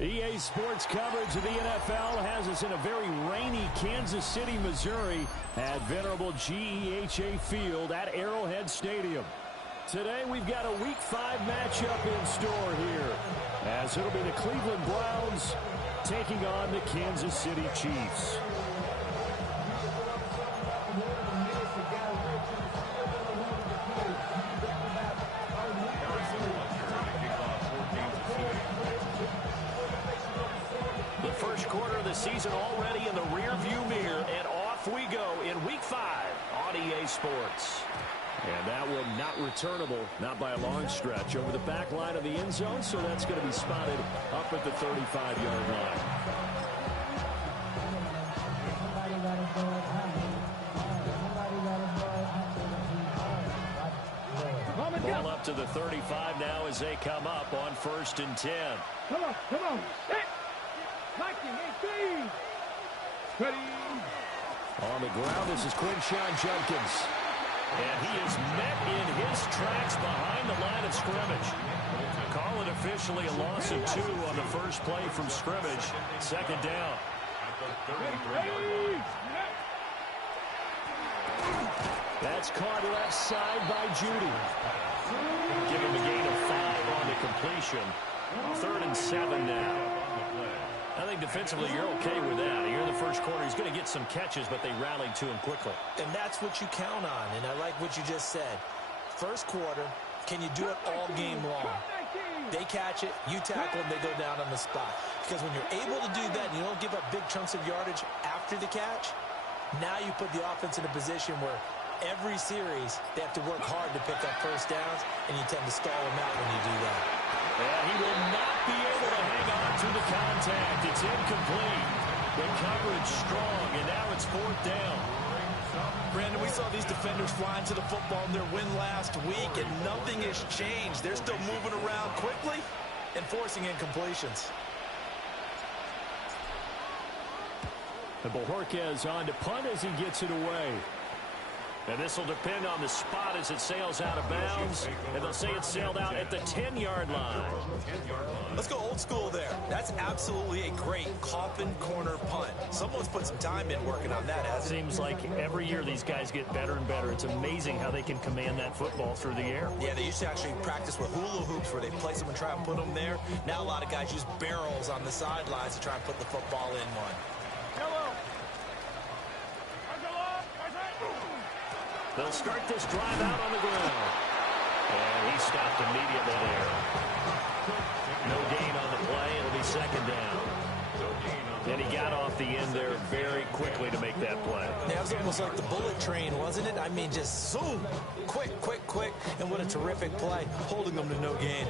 EA Sports coverage of the NFL has us in a very rainy Kansas City, Missouri at venerable GEHA Field at Arrowhead Stadium. Today we've got a Week 5 matchup in store here, as it'll be the Cleveland Browns taking on the Kansas City Chiefs. First quarter of the season already in the rear-view mirror, and off we go in Week 5 on EA Sports. And that one not returnable, not by a long stretch, over the back line of the end zone, so that's going to be spotted up at the 35-yard line. Ball up to the 35 now as they come up on 1st and 10. Come on. Hit. Ready. On the ground, this is Quinshon Judkins. And he is met in his tracks behind the line of scrimmage. Call it officially a loss of 2 on the first play from scrimmage. 2nd down. That's caught left side by Judy. Give him a gain of 5 on the completion. 3rd and 7 now. I think defensively you're okay with that. Here in the first quarter, he's going to get some catches, but they rallied to him quickly. And that's what you count on, and I like what you just said. First quarter, can you do it all game long? They catch it, you tackle them, they go down on the spot. Because when you're able to do that and you don't give up big chunks of yardage after the catch, now you put the offense in a position where every series they have to work hard to pick up first downs, and you tend to stall them out when you do that. And he will not be able to hang on to the contact. It's incomplete. The coverage strong, and now it's 4th down. Brandon, we saw these defenders flying to the football in their win last week, and nothing has changed. They're still moving around quickly and forcing incompletions. And Bojorquez on to punt as he gets it away. And this will depend on the spot as it sails out of bounds. And they'll say it sailed out at the 10-yard line. Let's go old school there. That's absolutely a great coffin corner punt. Someone's put some time in working on that, hasn't it? Seems like every year these guys get better and better. It's amazing how they can command that football through the air. Yeah, they used to actually practice with hula hoops where they place them and try and put them there. Now a lot of guys use barrels on the sidelines to try and put the football in one. They'll start this drive out on the ground. And he stopped immediately there. No gain on the play. It'll be 2nd down. And he got off the end there very quickly to make that play. That was almost like the bullet train, wasn't it? I mean, just zoom. Quick. And what a terrific play, holding them to no gain.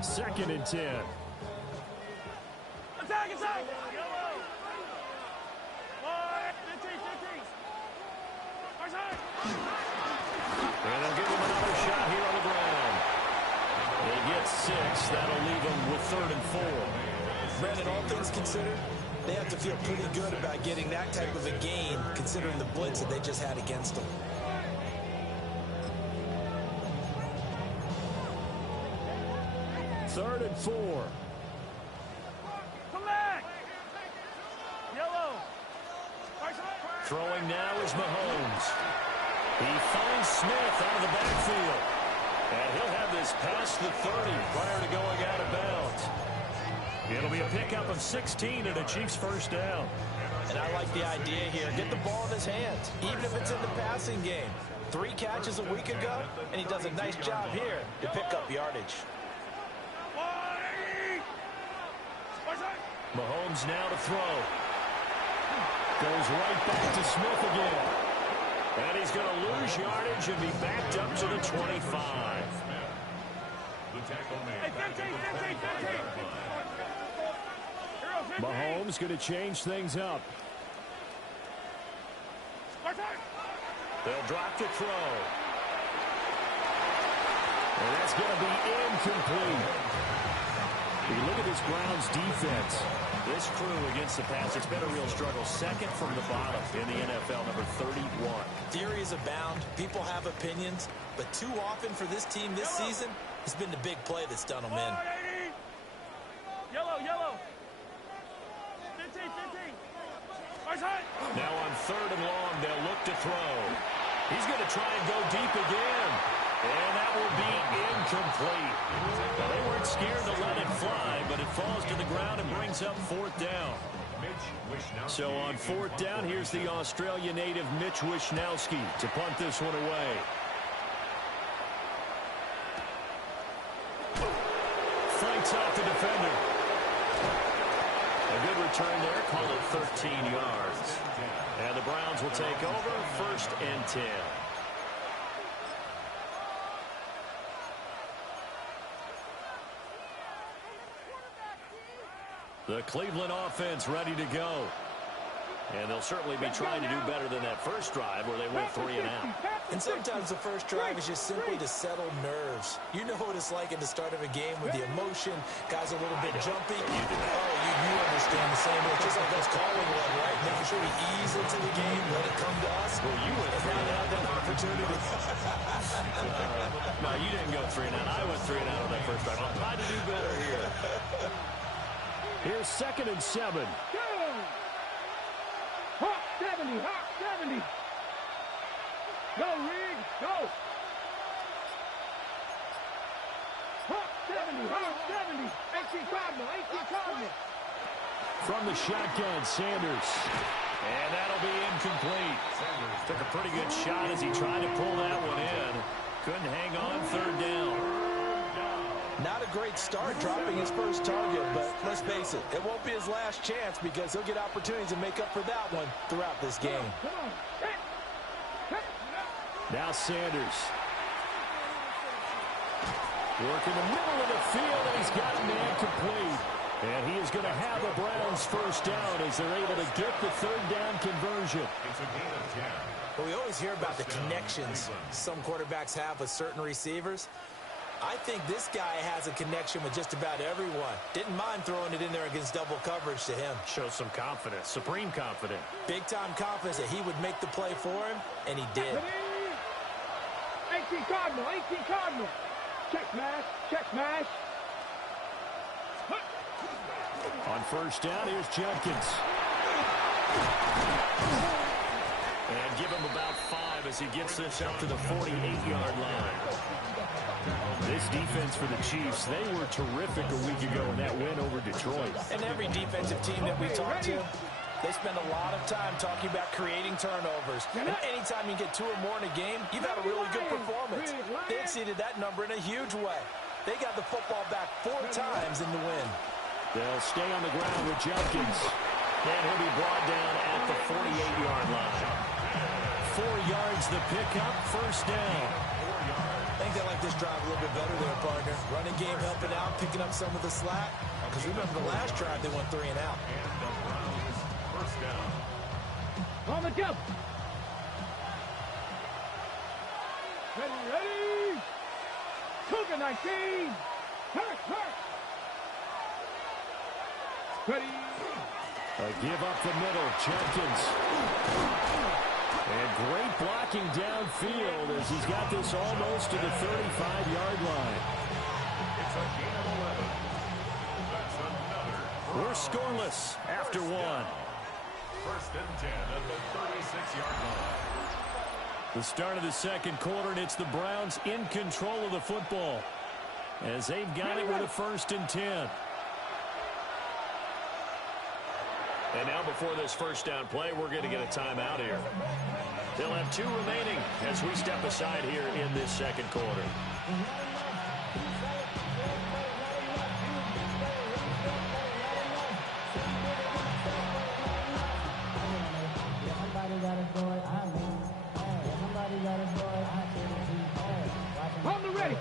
Second and 10. Attack! And they'll give him another shot here on the ground. They get 6. That'll leave them with 3rd and 4. Brandon, all things considered, they have to feel pretty good about getting that type of a gain, considering the blitz that they just had against them. Third and 4. Come back! Yellow! Throwing now is Mahomes. He finds Smith out of the backfield. And he'll have this past the 30 prior to going out of bounds. It'll be a pickup of 16 and a Chiefs first down. And I like the idea here. Get the ball in his hands, even if it's in the passing game. 3 catches a week ago, and he does a nice job here to pick up yardage. Mahomes now to throw. Goes right back to Smith again. And he's going to lose yardage and be backed up to the 25. Mahomes going to change things up. They'll drop to throw. And that's going to be incomplete. You look at this Browns defense. This crew against the pass, it's been a real struggle. Second from the bottom in the NFL, number 31. Theories abound. People have opinions. But too often for this team this season, it's been the big play that's done them in. Yellow, yellow. 15, 15. Now on 3rd and long, they'll look to throw. He's going to try and go deep again. And that will be incomplete. Well, they weren't scared to let it fly, but it falls to the ground and brings up 4th down. So on 4th down, here's the Australia native Mitch Wishnowsky to punt this one away. Fights off the defender. A good return there. Call it 13 yards. And the Browns will take over 1st and 10. The Cleveland offense ready to go. And they'll certainly be trying to do better than that first drive where they went 3 and out. And sometimes the first drive is just simply to settle nerves. You know what it's like at the start of a game with the emotion. Guys are a little bit jumpy. You understand the same way. Just like us calling one, right? Making sure we ease into the game, let it come to us. Well, you went 3 and out. That opportunity. No, you didn't go 3 and out. I went 3 and out on that first drive. I'll try to do better here. Here's 2nd and 7. Go! Hawk 70, Hawk 70. Go, Reed, go. Hawk 70, Hawk 70. 18 Cardinal, 18 Cardinal. From the shotgun, Sanders. And that'll be incomplete. Took a pretty good shot as he tried to pull that one in. Couldn't hang on 3rd down. Not a great start dropping his first target, but let's face it, it won't be his last chance because he'll get opportunities to make up for that one throughout this game. Now Sanders. Working the middle of the field, and he's got it incomplete. And he is going to have the Browns first down as they're able to get the 3rd down conversion. Well, we always hear about the connections some quarterbacks have with certain receivers. I think this guy has a connection with just about everyone. Didn't mind throwing it in there against double coverage to him. Shows some confidence, supreme confidence. Big-time confidence that he would make the play for him, and he did. 18 Cardinal, 18 Cardinal. Check smash, check smash. On 1st down, here's Jenkins. And give him about 5 as he gets this up to the 48-yard line. This defense for the Chiefs, they were terrific a week ago in that win over Detroit. And every defensive team that we talk to, they spend a lot of time talking about creating turnovers. And anytime you get 2 or more in a game, you've had a really good performance. They exceeded that number in a huge way. They got the football back 4 times in the win. They'll stay on the ground with Jenkins. And he'll be brought down at the 48-yard line. 4 yards the pickup, 1st down. I think they like this drive a little bit better there, partner. Running game helping out, picking up some of the slack. Because remember the last drive, they went 3 and out. On the jump. Ready. Cougar 19. Hurt. Ready. A give up the middle, Jenkins. And great blocking downfield as he's got this almost to the 35-yard line. We're scoreless after 1. 1st and 10 at the 36-yard line. The start of the 2nd quarter, and it's the Browns in control of the football as they've got it with a 1st and 10. And now before this 1st down play, we're going to get a timeout here. They'll have 2 remaining as we step aside here in this 2nd quarter.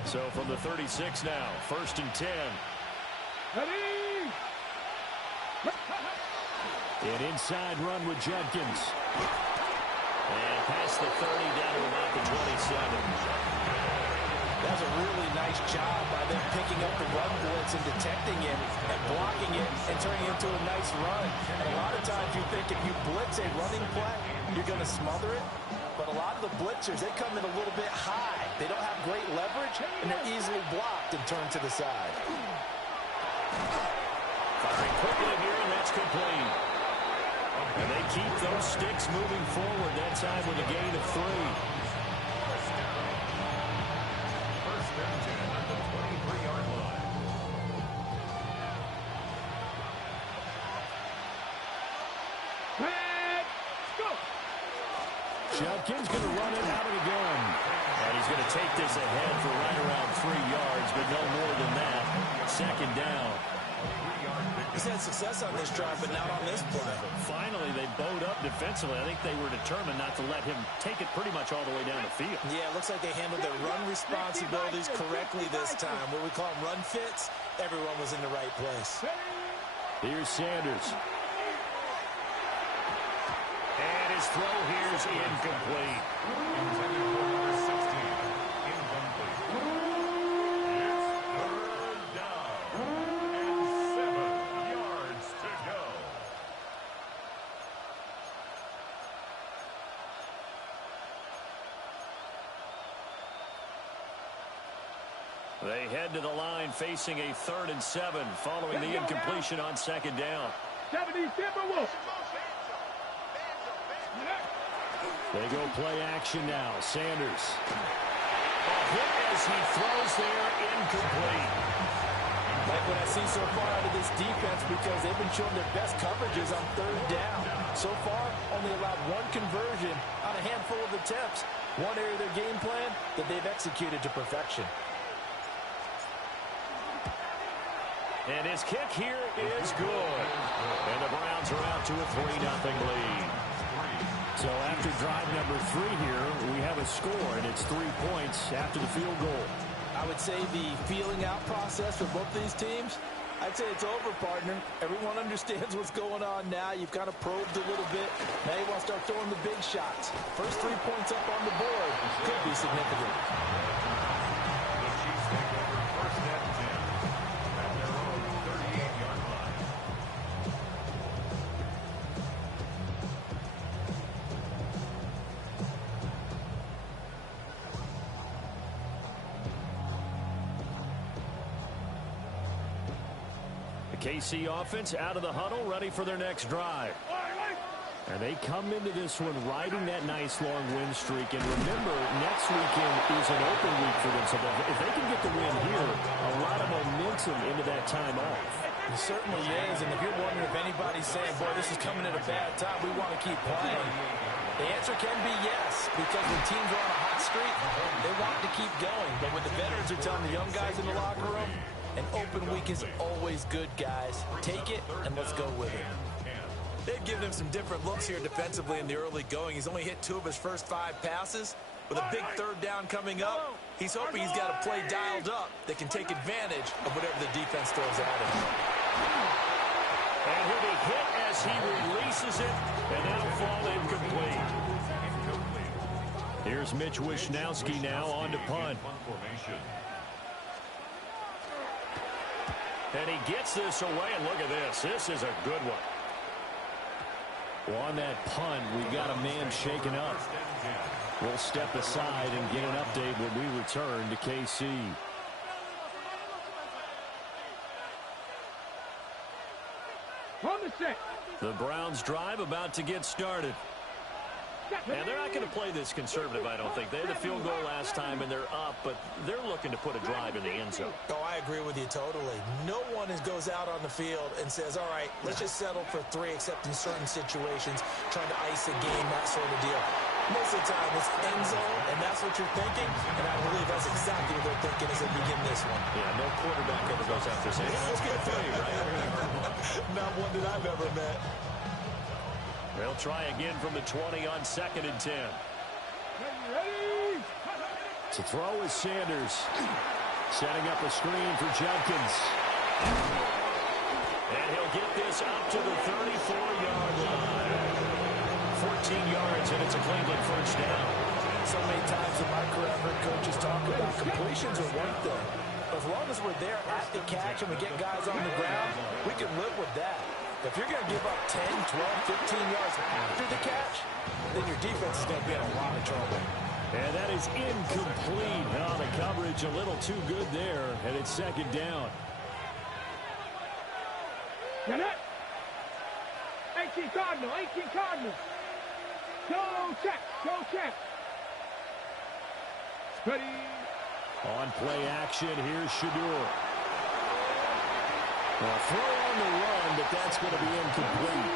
So from the 36 now, 1st and 10. Ready. An inside run with Jenkins. And past the 30 down to about the 27. That was a really nice job by them picking up the run blitz and detecting it and blocking it and turning it into a nice run. And a lot of times you think if you blitz a running play, you're going to smother it. But a lot of the blitzers, they come in a little bit high. They don't have great leverage, and they're easily blocked and turned to the side. Firing quickly here, and that's complete. And they keep those sticks moving forward, that time with a gain of 3. First and 10 at the 23-yard line. Judkins going to run it out of the gun. And he's going to take this ahead for right around 3 yards, but no more than that. Second down. He's had success on this drive, but not on this play. Finally, they bowed up defensively. I think they were determined not to let him take it pretty much all the way down the field. Yeah, it looks like they handled their run responsibilities correctly this time. What we call them run fits, everyone was in the right place. Here's Sanders. And his throw here is incomplete. Intended for number 16. Incomplete. It's third down. And 7 yards to go. They head to the line facing a 3rd and 7 following the incompletion on second down. 70 Timberwolves. They go play action now. Sanders. A hit as he throws there, incomplete. Like what I've seen so far out of this defense, because they've been showing their best coverages on 3rd down. So far, only allowed 1 conversion on a handful of attempts. One area of their game plan that they've executed to perfection. And his kick here is good. And the Browns are out to a 3-0 lead. So after drive number 3 here, we have a score, and it's 3 points after the field goal. I would say the feeling out process for both these teams, I'd say it's over, partner. Everyone understands what's going on now. You've kind of probed a little bit. Now you want to start throwing the big shots. First 3 points up on the board could be significant. The Chiefs take over first and 10 at their own 38-yard line. KC offense out of the huddle, ready for their next drive. And they come into this one riding that nice long win streak. And remember, next weekend is an open week for them. So if they can get the win here, a lot of momentum into that time off. It certainly is. And if you're wondering if anybody's saying, boy, this is coming at a bad time, we want to keep playing, the answer can be yes. Because when teams are on a hot streak, they want to keep going. But when the veterans are telling the young guys in the locker room, an open week is always good, guys. Take it, and let's go with it. They've given him some different looks here defensively in the early going. He's only hit 2 of his first 5 passes. With a big 3rd down coming up, he's hoping he's got a play dialed up that can take advantage of whatever the defense throws at him. And he'll be hit as he releases it, and that'll fall incomplete. Here's Mitch Wishnowski now on to punt. And he gets this away, and look at this. This is a good one. Well, on that punt, we've got a man shaken up. We'll step aside and get an update when we return to KC. On the set. The Browns drive about to get started. And they're not going to play this conservative, I don't think. They had the field goal last time, and they're up, but they're looking to put a drive in the end zone. Oh, I agree with you totally. No one goes out on the field and says, all right, let's just settle for 3, except in certain situations, trying to ice a game, that sort of deal. Most of the time, it's end zone, and that's what you're thinking, and I believe that's exactly what they're thinking as they begin this one. Yeah, no quarterback ever goes out there saying, let's get 3, right? Not one that I've ever met. They'll try again from the 20 on 2nd and 10. Ready? To throw is Sanders. Setting up a screen for Judkins. And he'll get this up to the 34-yard line. 14 yards, and it's a Cleveland first down. So many times in my career, I've heard coaches talk about completions are one thing. As long as we're there at the catch and we get guys on the ground, we can live with that. If you're going to give up 10, 12, 15 yards after the catch, then your defense is going to be in a lot of trouble. And that is incomplete. Oh, the coverage a little too good there, and it's second down. Get it. 18 Cardinal, 18 Cardinal. Go check, go check. Ready. On play action, here's Shadur. Well, throw on the run, but that's going to be incomplete.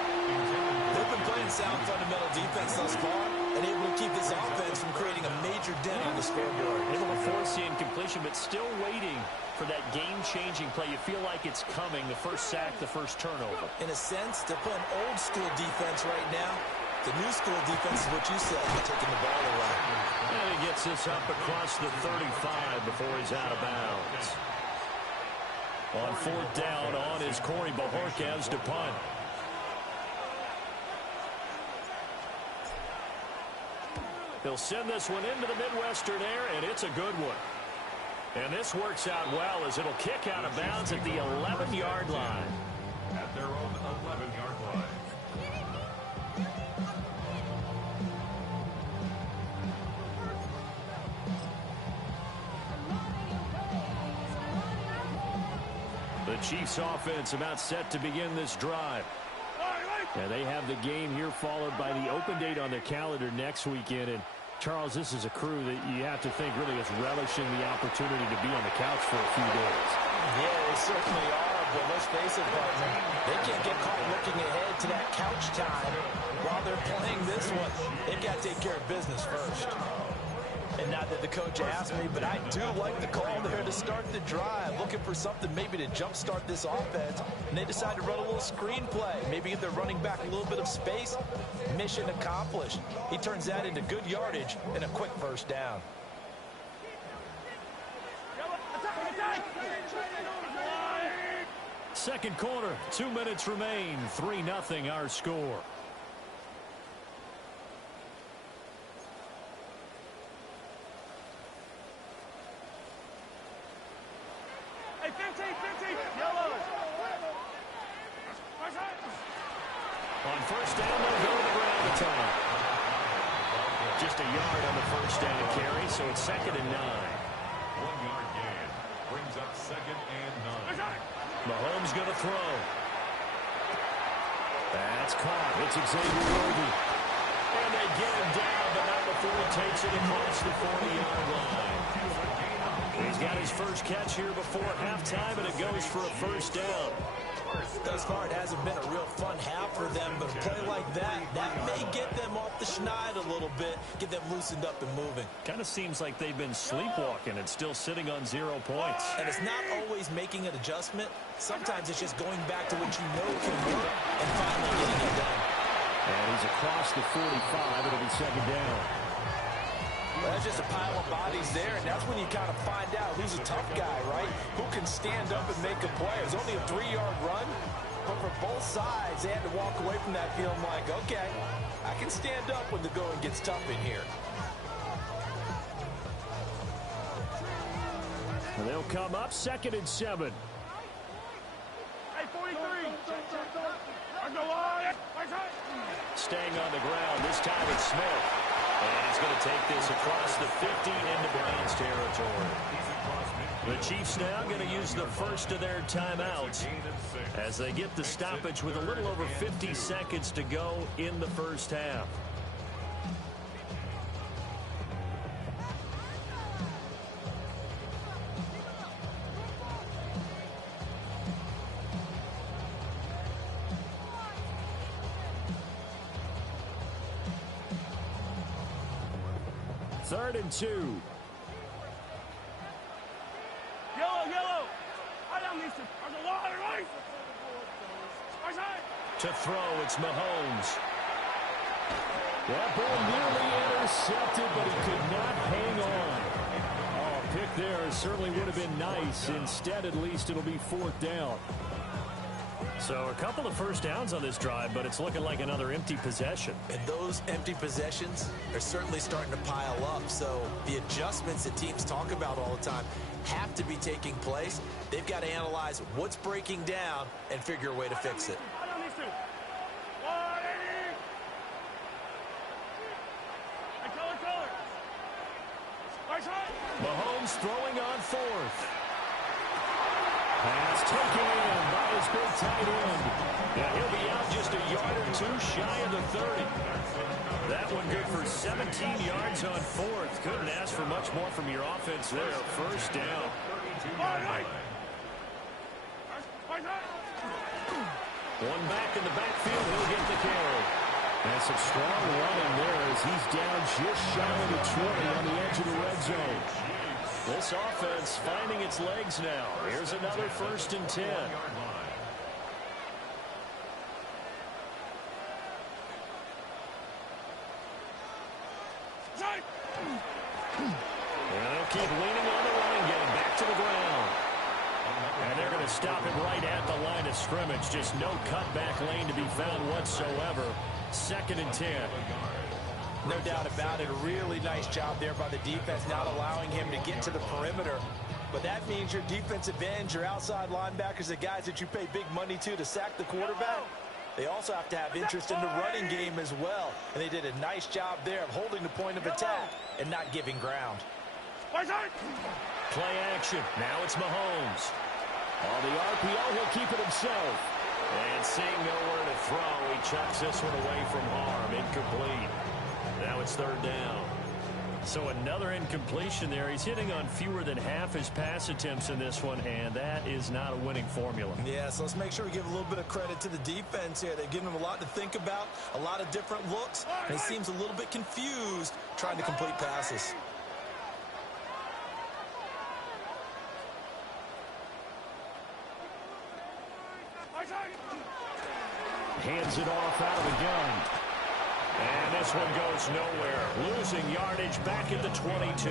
They've been playing sound fundamental defense thus far and able to keep this offense from creating a major dent on the scoreboard. Able to force the incompletion, but still waiting for that game-changing play. You feel like it's coming, the first sack, the first turnover. In a sense, they're playing old-school defense right now. The new school defense is what you said, taking the ball away. And he gets this up across the 35 before he's out of bounds. On fourth down, on is Corey Bajorquez to punt. He'll send this one into the Midwestern air, and it's a good one. And this works out well as it'll kick out of bounds at the 11-yard line. At their own 11-yard line. The Chiefs offense about set to begin this drive. And they have the game here followed by the open date on their calendar next weekend. And Charles, this is a crew that you have to think really is relishing the opportunity to be on the couch for a few days. Yeah, they certainly are, but let's face it, partner. They can't get caught looking ahead to that couch time while they're playing this one. They've got to take care of business first. And not that the coach asked me, but I do like the call there to start the drive, looking for something maybe to jumpstart this offense. And they decide to run a little screen play, maybe give their running back a little bit of space. Mission accomplished. He turns that into good yardage and a quick first down. Second quarter, 2 minutes remain. 3-0 our score. On first down, they'll go to the ground to time. Just a yard on the first down carry, so it's 2nd and 9. 1-yard gain brings up 2nd and 9. Mahomes going to throw. That's caught. It's Xavier Worthy. And they get him down, but not before he takes it across the 40-yard line. He's got his first catch here before halftime, and it goes for a first down. Thus far, it hasn't been a real fun half for them, but a play like that may get them off the schneid a little bit, get them loosened up and moving. Kind of seems like they've been sleepwalking and still sitting on 0 points. And it's not always making an adjustment. Sometimes it's just going back to what you know can work and finally getting it done. And he's across the 45. It'll be 2nd down. Well, that's just a pile of bodies there, and that's when you kind of find out who's a tough guy, right? Who can stand up and make a play. It was only a 3-yard run, but for both sides, they had to walk away from that feeling like, okay, I can stand up when the going gets tough in here. And they'll come up 2nd and 7. Hey, 43. Staying on the ground, this time it's Smith. And he's going to take this across the 15 into Browns territory. The Chiefs now going to use the first of their timeouts as they get the stoppage with a little over 50 seconds to go in the first half. Third and 2. Yellow. I don't need to. There's a lot of ice. To throw, it's Mahomes. That ball nearly intercepted, but he could not hang on. Oh, a pick there certainly would have been nice. Instead, at least, it'll be 4th down. So a couple of first downs on this drive, but it's looking like another empty possession. And those empty possessions are certainly starting to pile up. So the adjustments that teams talk about all the time have to be taking place. They've got to analyze what's breaking down and figure a way to fix it. Mahomes throwing on fourth. Pass taken in by his big tight end. Yeah, he'll be out just a yard or two shy of the 30. That one good for 17 yards on fourth. Couldn't ask for much more from your offense there. First down. One back in the backfield. He'll get the carry. And some strong running there as he's down just shy of the 20 on the edge of the red zone. This offense finding its legs now. Here's another 1st and 10. And they'll keep leaning on the running game. Back to the ground. And they're going to stop him right at the line of scrimmage. Just no cutback lane to be found whatsoever. 2nd and 10. No doubt about it. A really nice job there by the defense, not allowing him to get to the perimeter. But that means your defensive ends, your outside linebackers, the guys that you pay big money to sack the quarterback, they also have to have interest in the running game as well. And they did a nice job there of holding the point of attack and not giving ground. Play action. Now it's Mahomes. On the RPO, he'll keep it himself. And seeing nowhere to throw, he chucks this one away from harm. Incomplete. Now it's 3rd down. So another incompletion there. He's hitting on fewer than half his pass attempts in this one, and that is not a winning formula. Yeah, so let's make sure we give a little bit of credit to the defense here. They've given him a lot to think about, a lot of different looks, and he seems a little bit confused trying to complete passes. Hands it off out of the gun. And this one goes nowhere. Losing yardage back at the 22.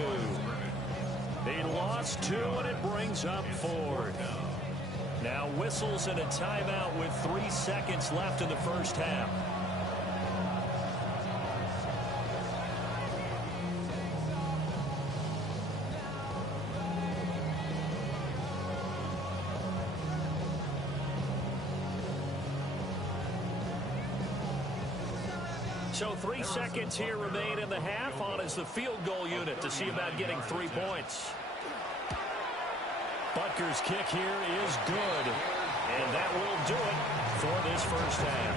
He lost 2, and it brings up 4th. Now whistles and a timeout with 3 seconds left in the first half. So 3 seconds here remain in the half. On is the field goal unit to see about getting 3 points. Butker's kick here is good. And that will do it for this first half.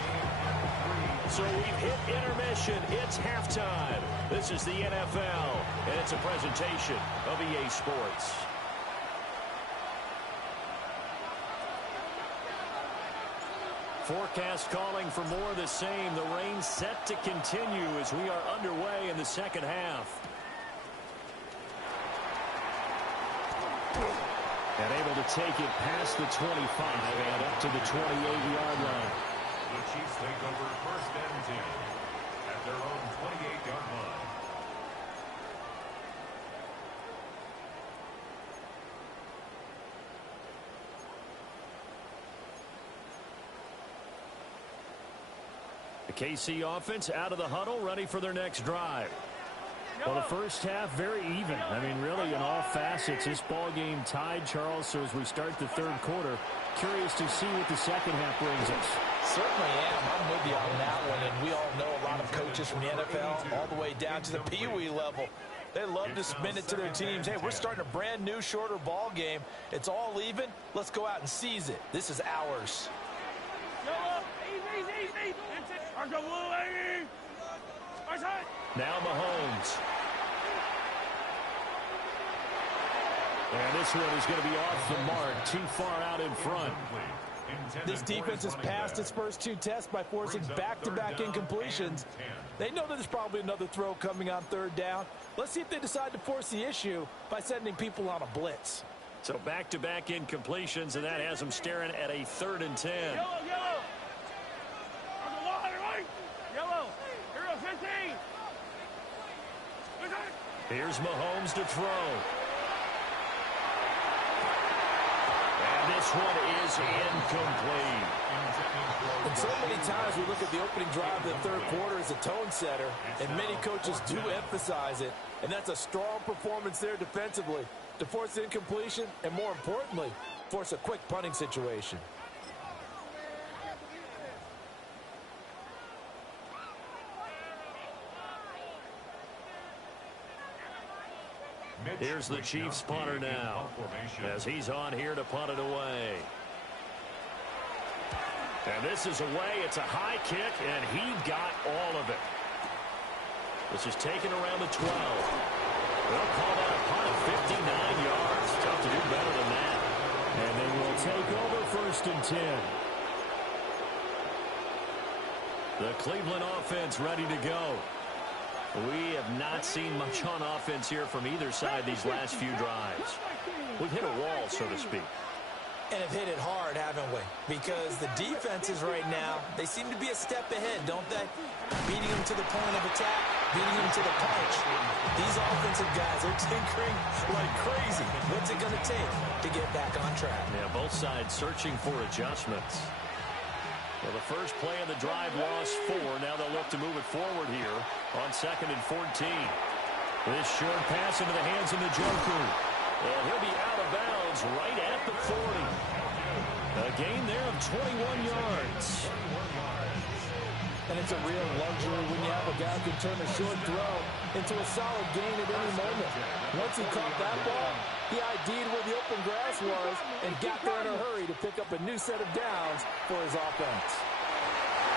So we've hit intermission. It's halftime. This is the NFL, and it's a presentation of EA Sports. Forecast calling for more of the same. The rain set to continue as we are underway in the second half. And able to take it past the 25 and up to the 28-yard line. The Chiefs take over 1st and 10 at their own 28-yard line. The KC offense out of the huddle, ready for their next drive. Well, the first half, very even. I mean, really, in all facets, this ball game tied, Charles. So as we start the 3rd quarter, curious to see what the second half brings us. Certainly am. I'm with you on that one. And we all know a lot of coaches from the NFL all the way down to the Pee-wee level. They love to spin it to their teams. Hey, we're starting a brand new, shorter ball game. It's all even. Let's go out and seize it. This is ours. Now Mahomes. And this one is going to be off the mark, too far out in front. This defense has passed its first 2 tests by forcing back-to-back incompletions. They know that there's probably another throw coming on 3rd down. Let's see if they decide to force the issue by sending people on a blitz. So back-to-back incompletions, and that has them staring at a 3rd and 10. Here's Mahomes to throw. And this one is incomplete. And so many times we look at the opening drive of the third quarter as a tone setter, and many coaches do emphasize it. And that's a strong performance there defensively to force incompletion and, more importantly, force a quick punting situation. Here's the Chiefs punter now, as he's on here to punt it away. And this is away. It's a high kick, and he got all of it. This is taken around the 12. They'll call that a punt of 59 yards. Tough to do better than that. And they will take over 1st and 10. The Cleveland offense ready to go. We have not seen much on offense here from either side these last few drives. We've hit a wall, so to speak. And have hit it hard, haven't we? Because the defenses right now, they seem to be a step ahead, don't they? Beating them to the point of attack, beating them to the punch. These offensive guys are tinkering like crazy. What's it going to take to get back on track? Yeah, both sides searching for adjustments. Well, the first play of the drive lost 4. Now they'll look to move it forward here on 2nd and 14. This short pass into the hands of Njoku. And he'll be out of bounds right at the 40. A gain there of 21 yards. And it's a real luxury when you have a guy who can turn a short throw into a solid gain at any moment. Once he caught that ball, he ID'd where the open grass was and got there in a hurry to pick up a new set of downs for his offense.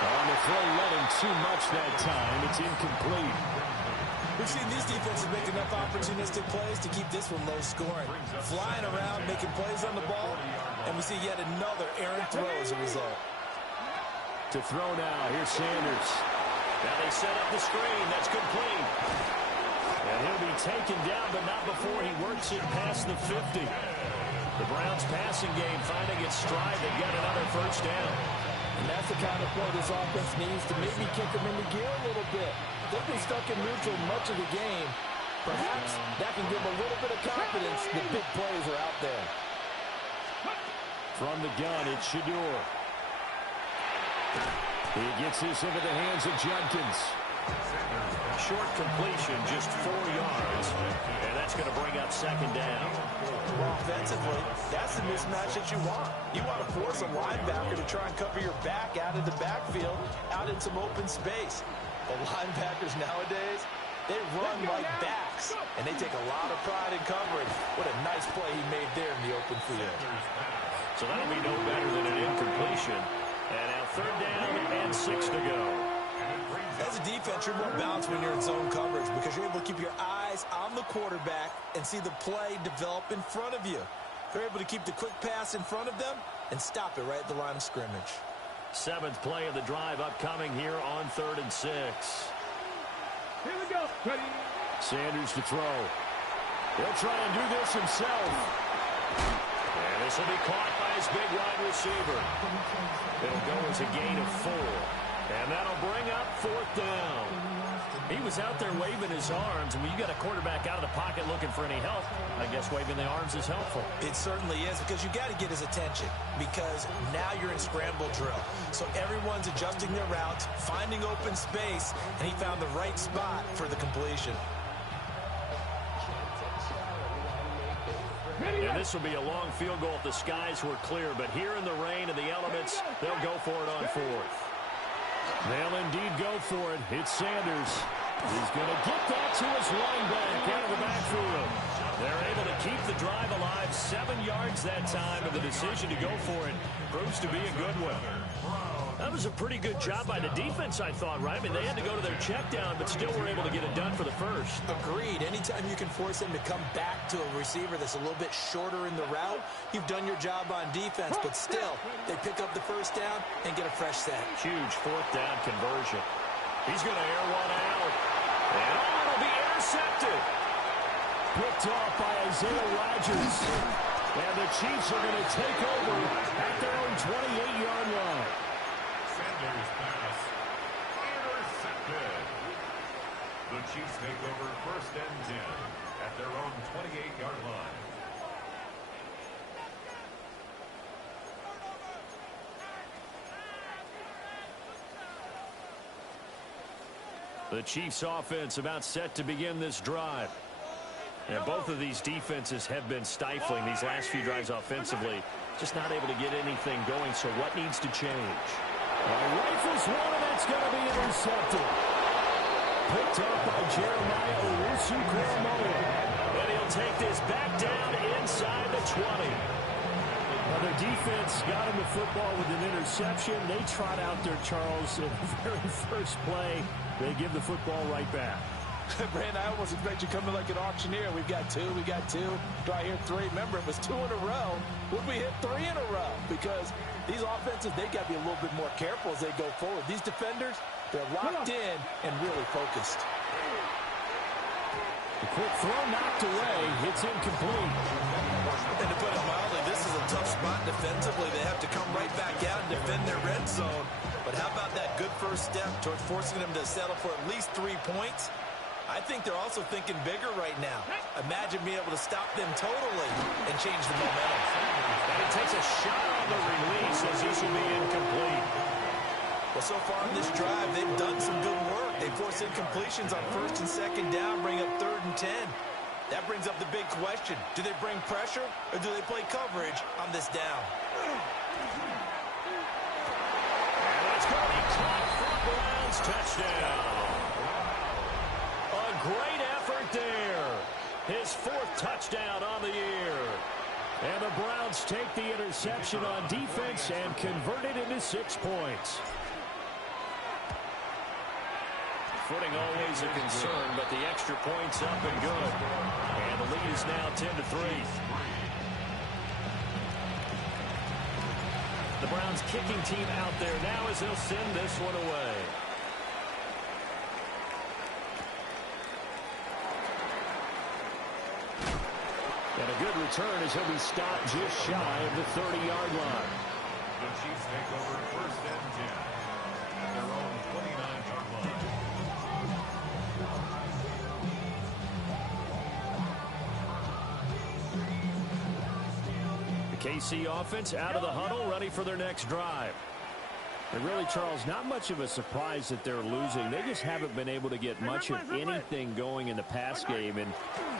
On the throw, let him too much that time. It's incomplete. We've seen these defenses make enough opportunistic plays to keep this one low scoring. Flying around, making plays on the ball, and we see yet another errant throw as a result. To throw now, here's Sanders. Now they set up the screen. That's complete. And he'll be taken down, but not before he works it past the 50. The Browns' passing game finding its stride. They've got another 1st down. And that's the kind of play this offense needs to maybe kick them into gear a little bit. They've been stuck in neutral much of the game. Perhaps that can give them a little bit of confidence that big plays are out there. From the gun, it's Shador. He gets this into the hands of Judkins. Short completion, just 4 yards. And that's going to bring up 2nd down. Well, offensively, that's the mismatch that you want. You want to force a linebacker to try and cover your back out of the backfield, out in some open space. The linebackers nowadays, they run like backs, and they take a lot of pride in covering. What a nice play he made there in the open field. So that'll be no better than an incompletion. And now 3rd down and 6 to go. As a defense, you're more balanced when you're in zone coverage because you're able to keep your eyes on the quarterback and see the play develop in front of you. They're able to keep the quick pass in front of them and stop it right at the line of scrimmage. 7th play of the drive upcoming here on 3rd and 6. Here we go. Ready. Sanders to throw. He'll try and do this himself. And this will be caught by his big wide receiver. It'll go as a gain of 4. And that'll bring up 4th down. He was out there waving his arms, and when you got a quarterback out of the pocket looking for any help, I guess waving the arms is helpful. It certainly is, because you got to get his attention, because now you're in scramble drill. So everyone's adjusting their routes, finding open space, and he found the right spot for the completion. And this will be a long field goal if the skies were clear, but here in the rain and the elements, they'll go for it on 4th. They'll indeed go for it. It's Sanders. He's going to get that to his linebacker out of the backfield. They're able to keep the drive alive. 7 yards that time, and the decision to go for it proves to be a good one. That was a pretty good job by the defense, I thought, right? I mean, they had to go to their check down, but still were able to get it done for the 1st. Agreed. Anytime you can force him to come back to a receiver that's a little bit shorter in the route, you've done your job on defense, but still, they pick up the 1st down and get a fresh set. Huge 4th down conversion. He's going to air one out. And it'll be intercepted. Picked off by Isaiah Rodgers. And the Chiefs are going to take over at their own 28-yard line. Sanders pass intercepted. The Chiefs take over 1st and 10 at their own 28-yard line. The Chiefs offense about set to begin this drive. And both of these defenses have been stifling these last few drives offensively. Just not able to get anything going, so what needs to change? Rifles one, and that's going to be intercepted. Picked up by Jeremiah Owusu-Koramoah. And he'll take this back down inside the 20. Now, their defense got him the football with an interception. They trot out there, Charles, in the very first play. They give the football right back. Brand, I almost expect you coming like an auctioneer. We've got two. Do I hear three? Remember, it was 2 in a row. Would we hit 3 in a row? Because these offenses, they got to be a little bit more careful as they go forward. These defenders, they're locked in and really focused. The quick throw knocked away. It's incomplete. And to put it mildly, this is a tough spot defensively. They have to come right back out and defend their red zone. But how about that good first step towards forcing them to settle for at least 3 points? I think they're also thinking bigger right now. Imagine being able to stop them totally and change the momentum. And he takes a shot on the release as this will be incomplete. Well, so far in this drive, they've done some good work. They force incompletions on 1st and 2nd down, bring up 3rd and 10. That brings up the big question. Do they bring pressure or do they play coverage on this down? And it's going to be caught for Browns touchdown. A great effort there. His 4th touchdown on the year. And the Browns take the interception on defense and convert it into 6 points. Footing always a concern, but the extra point's up and good. And the lead is now 10-3. The Browns kicking team out there now as they'll send this one away. And a good return as he'll be stopped just shy of the 30-yard line. The Chiefs take over 1st and 10 at their own 29-yard line. The KC offense out of the huddle, ready for their next drive. And really, Charles, not much of a surprise that they're losing. They just haven't been able to get much of anything going in the pass game. And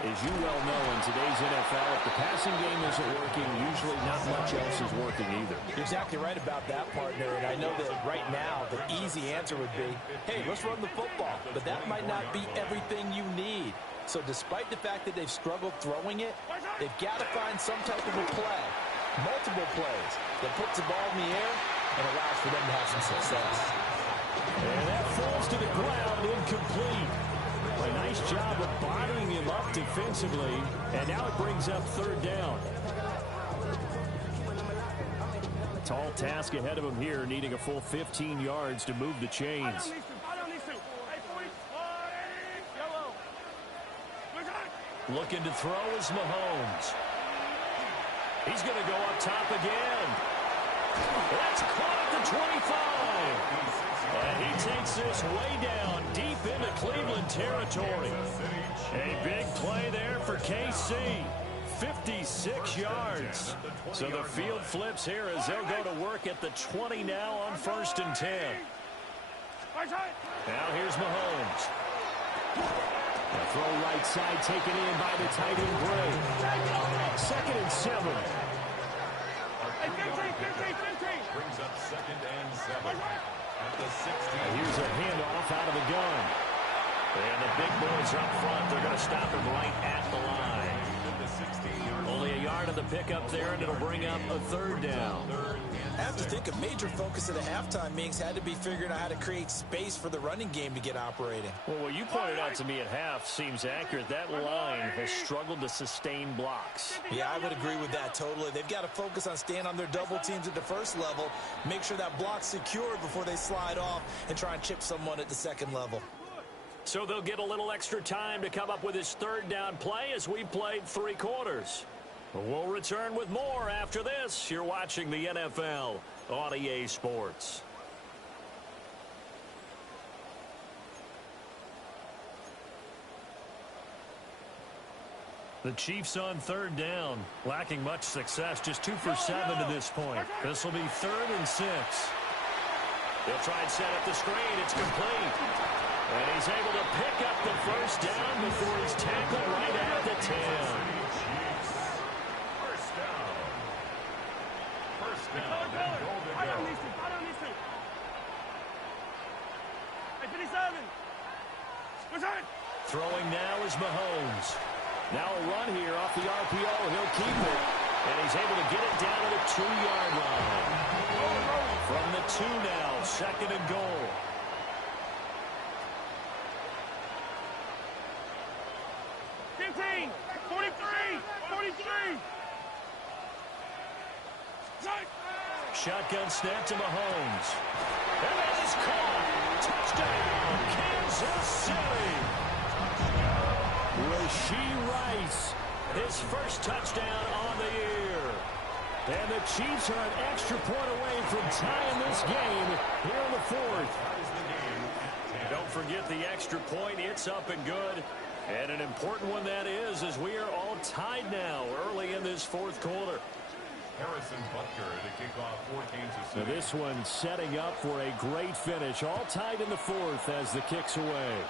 as you well know, in today's NFL, if the passing game isn't working, usually not much else is working either. You're exactly right about that, partner. And I know that right now the easy answer would be, hey, let's run the football. But that might not be everything you need. So despite the fact that they've struggled throwing it, they've got to find some type of a play, multiple plays, that puts the ball in the air and allows for them to have some success. And that falls to the ground, incomplete. A nice job of bodying him up defensively, and now it brings up 3rd down. Tall task ahead of him here, needing a full 15 yards to move the chains. Looking to throw is Mahomes. He's going to go up top again. That's caught at the 25. And he takes this way down, deep into Cleveland territory. A big play there for KC. 56 yards. So the field flips here as they'll go to work at the 20 now on 1st and 10. Now here's Mahomes. The throw right side taken in by the tight end Gray. 2nd and 7. Brings up 2nd and 7 at the 16. Here's a handoff out of the gun. And the big boys up front, they're going to stop him right at the line. Only a yard of the pickup there, and it'll bring up a 3rd down. I have to think a major focus of the halftime meetings had to be figuring out how to create space for the running game to get operating. Well, what you pointed out to me at half seems accurate. That line has struggled to sustain blocks. Yeah, I would agree with that totally. They've got to focus on staying on their double teams at the 1st level, make sure that block's secured before they slide off and try and chip someone at the 2nd level. So they'll get a little extra time to come up with his 3rd down play as we played 3 quarters. We'll return with more after this. You're watching the NFL on EA Sports. The Chiefs on 3rd down, lacking much success, just 2 for 7 to this point. This will be 3rd and 6. They'll try and set up the screen. It's complete. And he's able to pick up the first down before he's tackled right at the 10. First down. First down. Goal to go. Throwing now is Mahomes. Now a run here off the RPO. He'll keep it. And he's able to get it down to the 2-yard line. From the 2 now, second and goal. Shotgun snap to Mahomes. And that is caught. Touchdown, Kansas City. Rashee Rice, his first touchdown on the year. And the Chiefs are an extra point away from tying this game here in the 4th. Don't forget the extra point. It's up and good. And an important one that is, as we are all tied now early in this 4th quarter. Harrison Butker to kick off for Kansas City. City. This one setting up for a great finish. All tied in the 4th as the kick's away.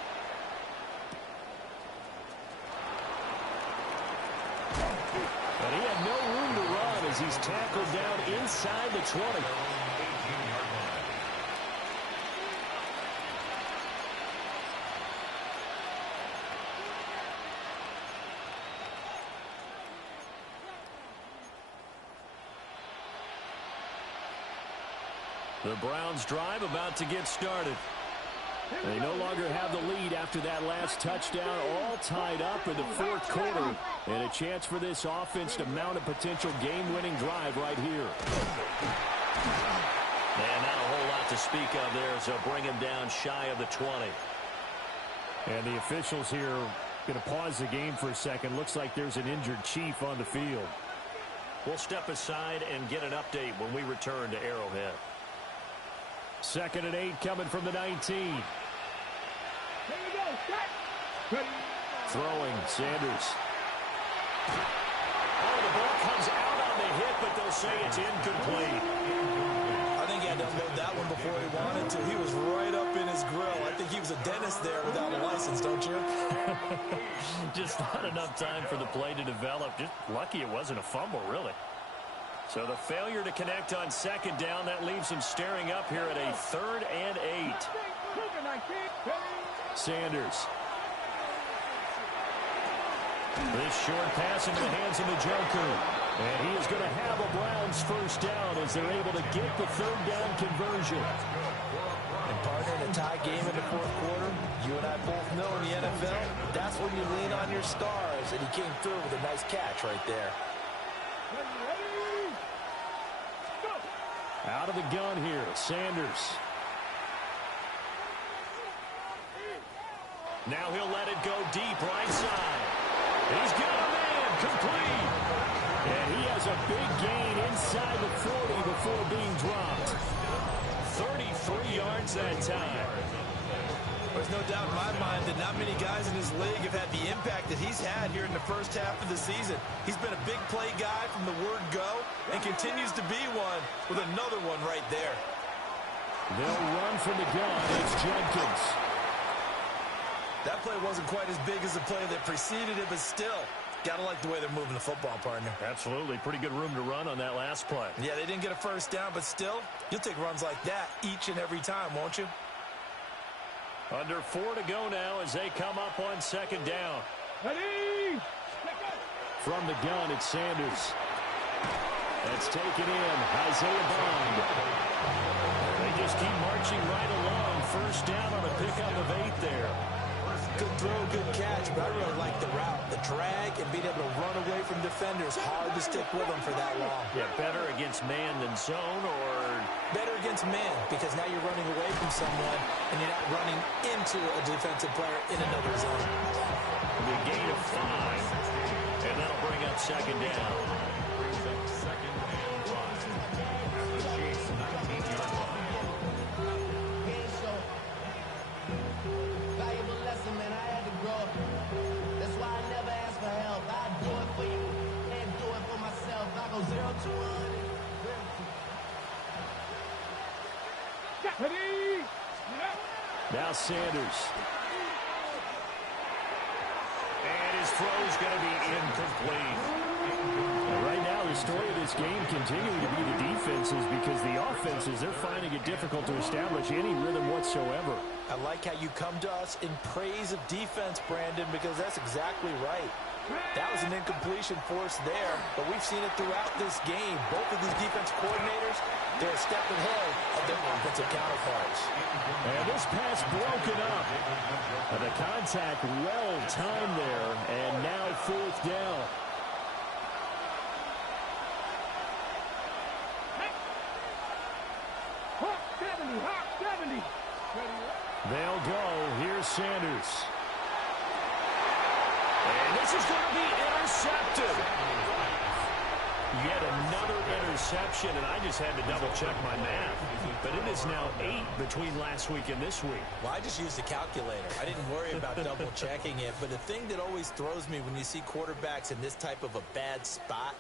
And he had no room to run as he's tackled down inside the 20. 18-yard line. The Browns drive about to get started. They no longer have the lead after that last touchdown, all tied up in the 4th quarter. And a chance for this offense to mount a potential game-winning drive right here. And not a whole lot to speak of there, so bring him down shy of the 20. And the officials here going to pause the game for a second. Looks like there's an injured Chief on the field. We'll step aside and get an update when we return to Arrowhead. 2nd and 8 coming from the 19. Throwing, Sanders. Oh, the ball comes out on the hit, but they'll say it's incomplete. I think he had to unload that one before he wanted to. He was right up in his grill. I think he was a dentist there without a license, don't you? Just not enough time for the play to develop. Just lucky it wasn't a fumble, really. So the failure to connect on 2nd down, that leaves him staring up here at a 3rd and 8. Sanders. This short pass into the hands of Njoku. And he is going to have a Browns first down as they're able to get the 3rd down conversion. And partner, in a tie game in the 4th quarter, you and I both know in the NFL, that's when you lean on your stars. And he came through with a nice catch right there. Out of the gun here, Sanders. Now he'll let it go deep right side. He's got a man, complete. And he has a big gain inside the 40 before being dropped. 33 yards that time. There's no doubt in my mind that not many guys in his league have had the impact that he's had here in the first half of the season. He's been a big play guy from the word go and continues to be one with another one right there. They'll run from the gun. It's Jenkins. That play wasn't quite as big as the play that preceded it, but still, gotta like the way they're moving the football, partner. Absolutely. Pretty good room to run on that last play. Yeah, they didn't get a first down, but still, you'll take runs like that each and every time, won't you? Under 4 to go now as they come up on 2nd down. Ready? From the gun, it's Sanders. That's taken in. Isaiah Bond. They just keep marching right along. First down on a pickup of 8 there. Good throw, good catch, but I really like the route. The drag and being able to run away from defenders. Hard to stick with them for that long. Yeah, better against man than zone, or? Better against man, because now you're running away from someone and you're not running into a defensive player in another zone. The gain of 5, and that'll bring up 2nd down. Second and 5. At the Chiefs' 19-yard line. Valuable lesson, man. I had to grow up. That's why I never ask for help. I do it for you and do it for myself. I go 0 to 100. Ready? Now Sanders. And his throw's going to be incomplete. Right now, the story of this game continuing to be the defenses, because the offenses, they're finding it difficult to establish any rhythm whatsoever. I like how you come to us in praise of defense, Brandon, because that's exactly right. That was an incompletion force there, but we've seen it throughout this game. Both of these defense coordinators, they're a step ahead of their offensive counterparts. And this pass broken up. And the contact well timed there, and now fourth down. Hawk 70, Hawk 70. They'll go. Here's Sanders. And this is going to be intercepted. Yet another interception, and I just had to double-check my math. But it is now 8 between last week and this week. Well, I just used a calculator. I didn't worry about double-checking it. But the thing that always throws me when you see quarterbacks in this type of a bad spot,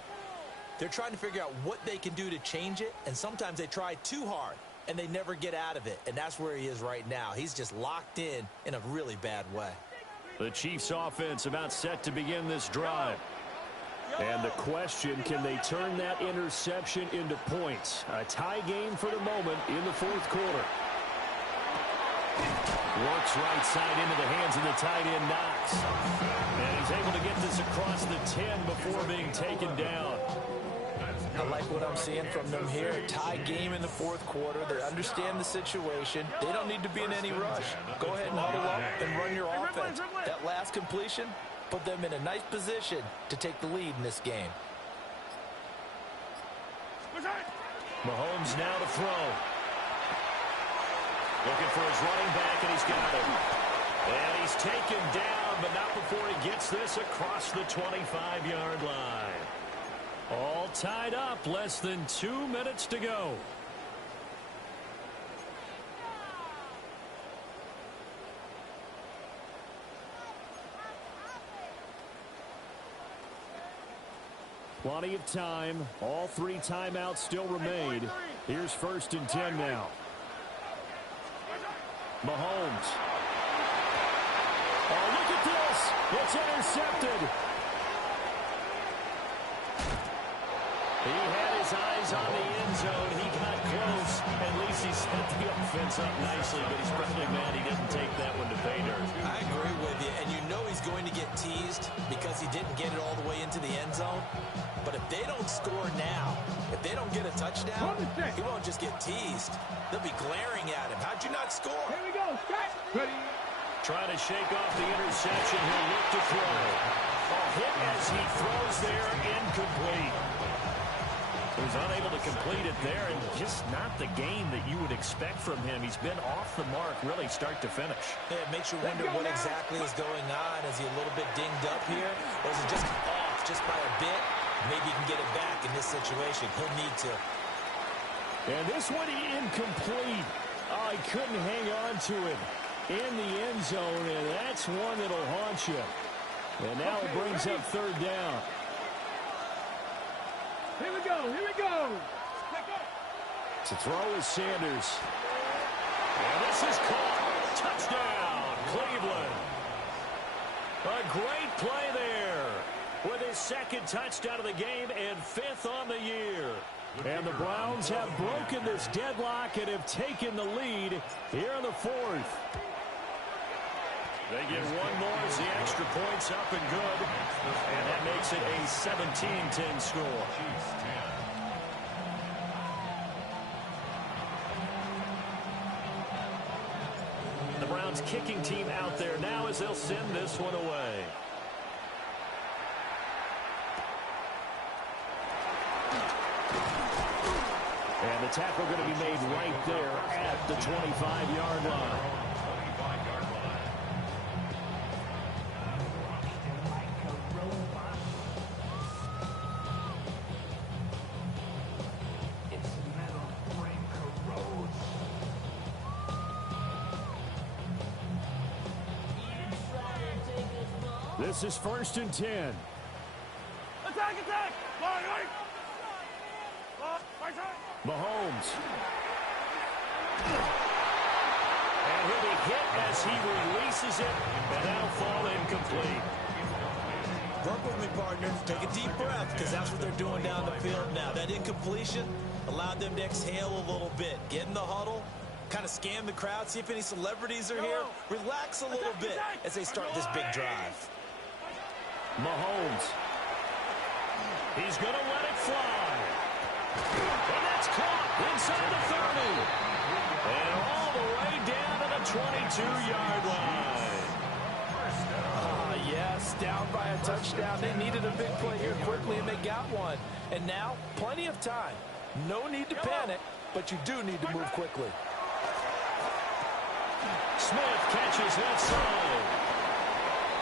they're trying to figure out what they can do to change it, and sometimes they try too hard, and they never get out of it. And that's where he is right now. He's just locked in a really bad way. The Chiefs offense about set to begin this drive. And the question, can they turn that interception into points? A tie game for the moment in the fourth quarter. Works right side into the hands of the tight end, Knox. And he's able to get this across the 10 before being taken down. I like what I'm seeing from them here. A tie game in the fourth quarter. They understand the situation. They don't need to be in any rush. Go ahead and huddle up and run your offense. That last completion put them in a nice position to take the lead in this game. Mahomes now to throw. Looking for his running back, and he's got him. And he's taken down, but not before he gets this across the 25-yard line. All tied up, less than 2 minutes to go. Plenty of time. All 3 timeouts still remain. Here's 1st and 10 now. Mahomes. Oh, look at this. It's intercepted. He had his eyes on the end zone. He got close. At least he set the offense up nicely, but he's probably mad he didn't take that one to pay dirt. I agree with you, and you know he's going to get teased because he didn't get it all the way into the end zone. But if they don't score now, if they don't get a touchdown, he won't just get teased. They'll be glaring at him. How'd you not score? Here we go, Scott. Ready. Trying to shake off the interception. He'll look to throw. A hit as he throws there, incomplete. He was unable to complete it there, and just not the game that you would expect from him. He's been off the mark, really, start to finish. Yeah, it makes you wonder what exactly is going on. Is he a little bit dinged up here, or is it just off just by a bit? Maybe he can get it back in this situation. He'll need to. And this one incomplete. Oh, he couldn't hang on to it in the end zone, and that's one that'll haunt you. And now it brings up 3rd down. Here we go, here we go. To throw is Sanders. And this is caught. Touchdown, Cleveland. A great play there with his 2nd touchdown of the game and 5th on the year. And the Browns have broken this deadlock and have taken the lead here in the 4th. They get one more as the extra point's up and good. And that makes it a 17-10 score. The Browns kicking team out there now as they'll send this one away. And the tackle going to be made right there at the 25-yard line. This is 1st and 10. Attack, attack! Mahomes. And he'll be hit as he releases it, and that'll fall incomplete. Work with me, partner. Take a deep breath, because that's what they're doing down the field now. That incompletion allowed them to exhale a little bit. Get in the huddle, kind of scan the crowd, see if any celebrities are here. Relax a little bit as they start this big drive. Mahomes. He's going to let it fly. And that's caught inside the 30. And all the way down to the 22-yard line. Yes, down by a touchdown. They needed a big play here quickly, and they got one. And now, plenty of time. No need to panic, but you do need to move quickly. Smith catches that side.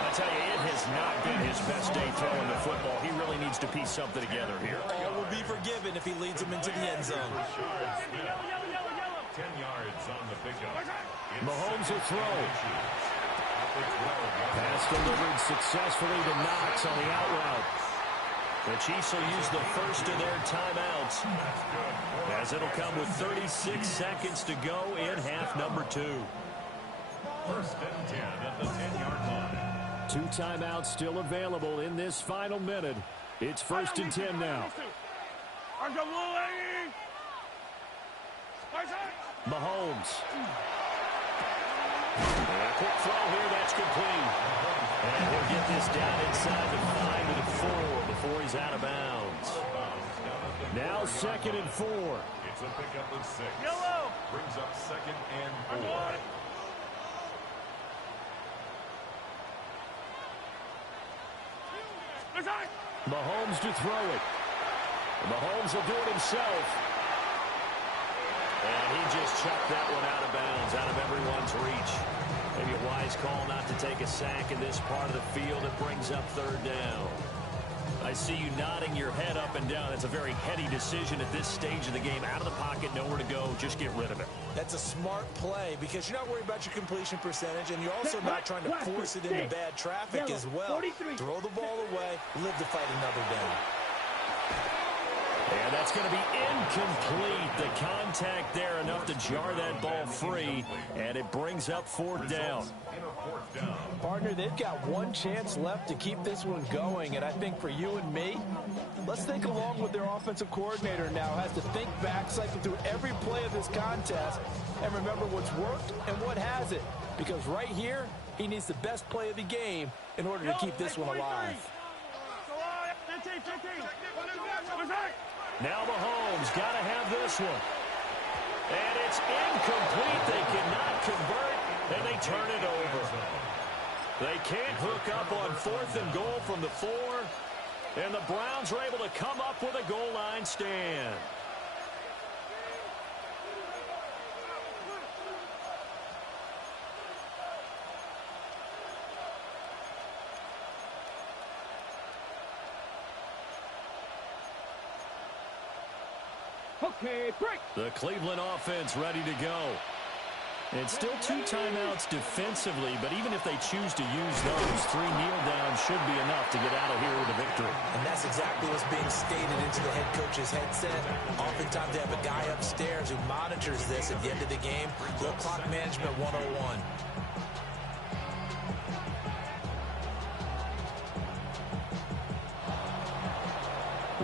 I tell you, it has not been his best day throwing the football. He really needs to piece something together here. All will be forgiven if he leads them into the end zone. 10 yards on the pickup. Mahomes will throw. Pass delivered successfully to Knox on the out route. The Chiefs will use the first of their timeouts, as it'll come with 36 seconds to go in half number 2. First and 10 at the 10-yard line. 2 timeouts still available in this final minute. It's first and 10 now. Mahomes. A quick throw here, that's complete. And he'll get this down inside the 5 to the 4 before he's out of bounds. Now second and 4. It's a pickup of 6. Brings up second and 4. Mahomes to throw it. Mahomes will do it himself. And he just chucked that one out of bounds, out of everyone's reach. Maybe a wise call not to take a sack in this part of the field. It brings up third down. I see you nodding your head up and down. It's a very heady decision at this stage of the game. Out of the pocket, nowhere to go. Just get rid of it. That's a smart play because you're not worried about your completion percentage, and you're also not trying to force it into bad traffic as well. Throw the ball away, live to fight another down. And that's going to be incomplete. The contact there enough to jar that ball free, and it brings up fourth down. Partner, they've got one chance left to keep this one going, and I think for you and me, let's think along with their offensive coordinator now. Has to think back, cycle through every play of this contest, and remember what's worked and what hasn't. Because right here, he needs the best play of the game in order to keep this one alive. Now Mahomes got to have this one. And it's incomplete. They cannot convert, and they turn it over. They can't hook up on 4th and goal from the 4, and the Browns are able to come up with a goal line stand. Okay, break. The Cleveland offense ready to go. And still 2 timeouts defensively, but even if they choose to use those, 3 kneel downs should be enough to get out of here with a victory. And that's exactly what's being stated into the head coach's headset. Oftentimes they have a guy upstairs who monitors this at the end of the game. Little clock management 101.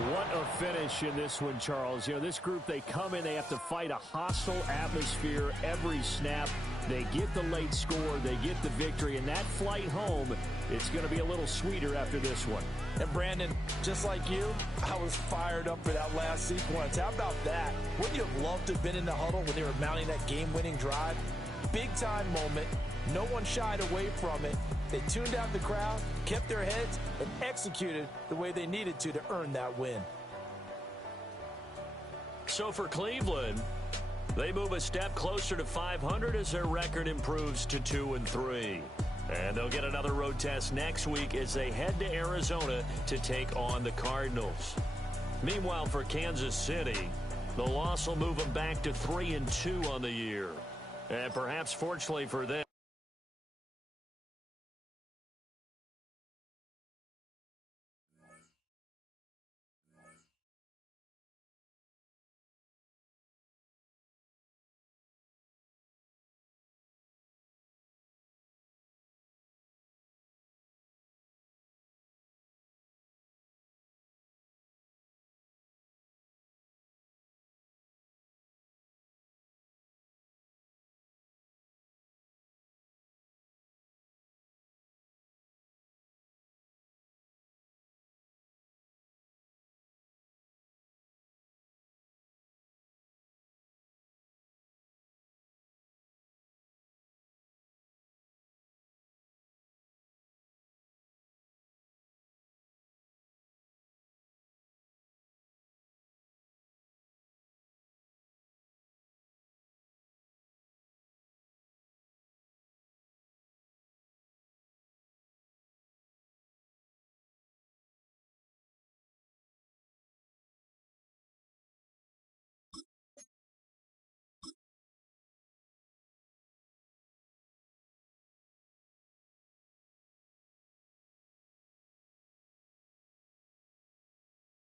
What a finish in this one, Charles. You know, this group, they come in, they have to fight a hostile atmosphere every snap. They get the late score, they get the victory, and that flight home, it's going to be a little sweeter after this one. And Brandon, just like you, I was fired up for that last sequence. How about that? Wouldn't you have loved to have been in the huddle when they were mounting that game-winning drive? Big-time moment. No one shied away from it. They tuned out the crowd, kept their heads, and executed the way they needed to earn that win. So for Cleveland, they move a step closer to 500 as their record improves to 2-3. And they'll get another road test next week as they head to Arizona to take on the Cardinals. Meanwhile, for Kansas City, the loss will move them back to 3-2 on the year. And perhaps fortunately for them,